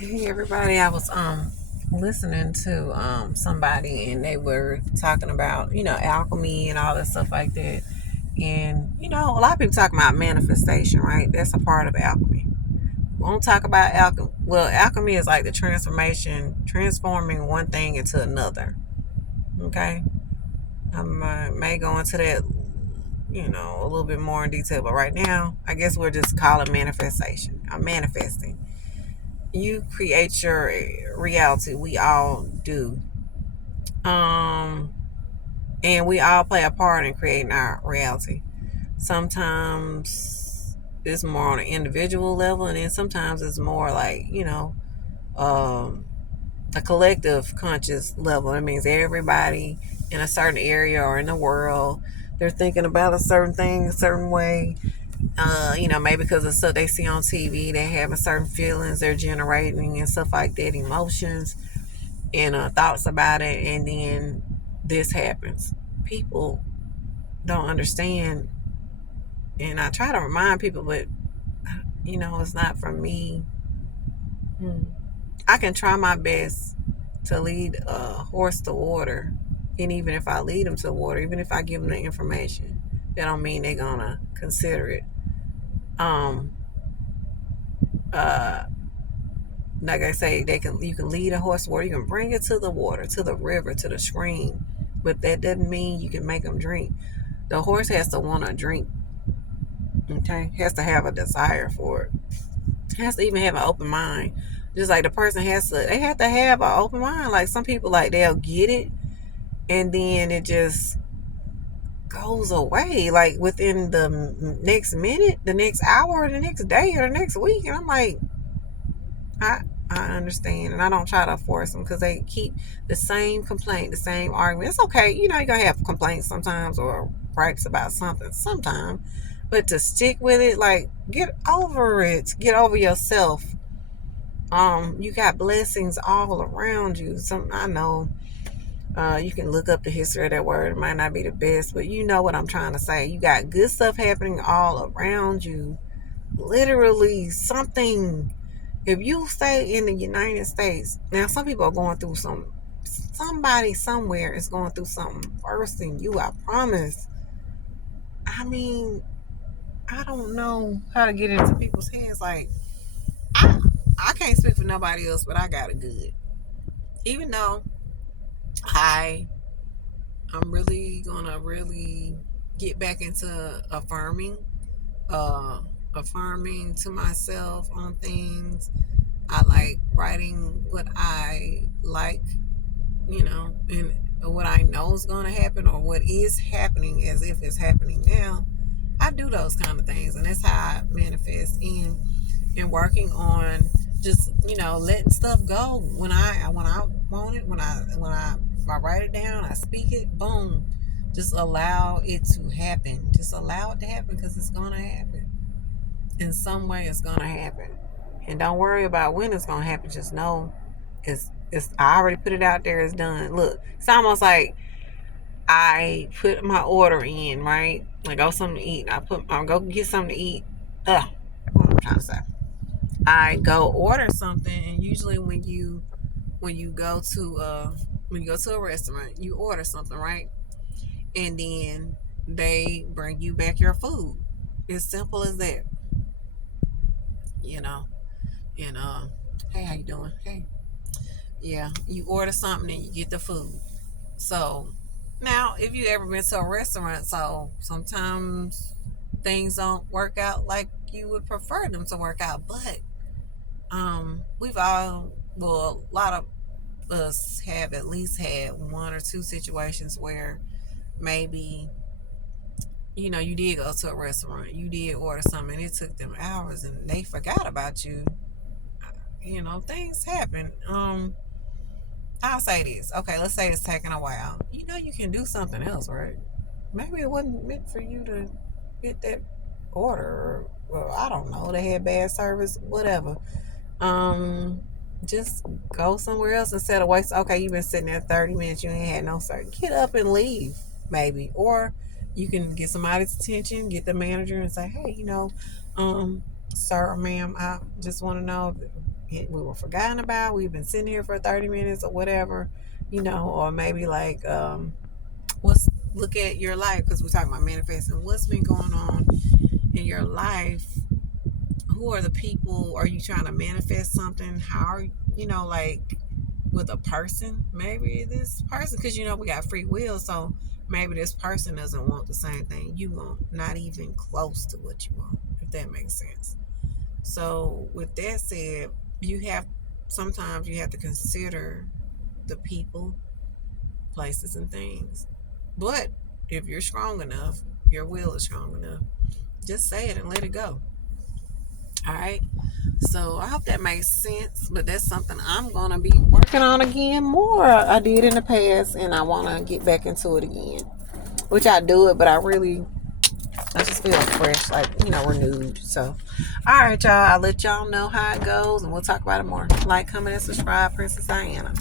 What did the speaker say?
Hey everybody, I was listening to somebody and they were talking about, alchemy and all that stuff like that. And a lot of people talk about manifestation, right? That's a part of alchemy. We won't talk about alchemy. Well, alchemy is like the transformation, transforming one thing into another. Okay? I may go into that, a little bit more in detail, but right now, I guess we're just calling manifestation. I'm manifesting. You create your reality. We all do. Um, and we all play a part in creating our reality. Sometimes it's more on an individual level, and then sometimes it's more like, um, a collective conscious level. It means everybody in a certain area or in the world, they're thinking about a certain thing a certain way. Maybe because of stuff they see on TV, they having certain feelings they're generating and stuff like that, emotions and thoughts about it, and then this happens. People don't understand, and I try to remind people, but it's not from me. I can try my best to lead a horse to water, and even if I lead them to water, even if I give them the information, that don't mean they're gonna consider it. Um, uh, like I say, you can lead a horse to water, you can bring it to the water, to the river, to the stream, but that doesn't mean you can make them drink. The horse has to want to drink. Okay, has to have a desire for it. Has to even have an open mind. Just like the person they have to have an open mind. Like some people, like they'll get it, and then it just goes away. Like within the next minute, the next hour, the next day, or the next week, and I'm like, I I understand, and I don't try to force them because they keep the same complaint, the same argument. It's okay, you're gonna have complaints sometimes or gripes about something sometimes, but to stick with it, like get over it, get over yourself. You got blessings all around you. Some I know. You can look up the history of that word. It might not be the best, but you know what I'm trying to say. You got good stuff happening all around you. Literally something. If you stay in the United States, now some people are going through somebody somewhere is going through something worse than you, I promise. I mean, I don't know how to get into people's heads. Like, I, I can't speak for nobody else, but I got it good. Even though I, I'm really gonna really get back into uh, affirming to myself on things. I like writing what I like, and what I know is going to happen or what is happening as if it's happening now. I do those kind of things, and that's how I manifest in working on just letting stuff go when I want it, when I write it down, I speak it, boom, just allow it to happen. Just allow it to happen because it's going to happen. In some way, it's going to happen, and don't worry about when it's going to happen. Just know it's I already put it out there. It's done. Look, it's almost like I put my order in, right? I go something to eat. I go get something to eat. What am I trying to say? I go order something, and usually when you go to a restaurant, you order something, right? And then they bring you back your food. It's simple as that, you know. And hey, how you doing? Hey, yeah, you order something and you get the food. So now, if you ever been to a restaurant, so sometimes things don't work out like you would prefer them to work out, but we've all, well, a lot of us have at least had one or two situations where maybe you did go to a restaurant, you did order something, and it took them hours, and they forgot about you. Things happen. I'll say this. Okay, let's say it's taking a while. You can do something else, right? Maybe it wasn't meant for you to get that order. Or I don't know. They had bad service, whatever. Um, just go somewhere else instead of waste. Okay, you've been sitting there 30 minutes. You ain't had no service. Get up and leave, maybe. Or you can get somebody's attention, get the manager and say, hey, um, sir or ma'am, I just want to know we were forgotten about. We've been sitting here for 30 minutes or whatever, or maybe like, look at your life, because we're talking about manifesting. What's been going on in your life? Who are the people? Are you trying to manifest something? How are like with a person? Maybe this person, because we got free will, so maybe this person doesn't want the same thing you want, not even close to what you want, if that makes sense. So with that said, sometimes you have to consider the people, places, and things. But if you're strong enough, your will is strong enough, just say it and let it go. All right. So I hope that makes sense. But that's something I'm going to be working on again more. I did in the past, and I want to get back into it again. Which I do it, but I just feel fresh, like, renewed. So, all right, y'all. I'll let y'all know how it goes, and we'll talk about it more. Like, comment, and subscribe. Princess Diana.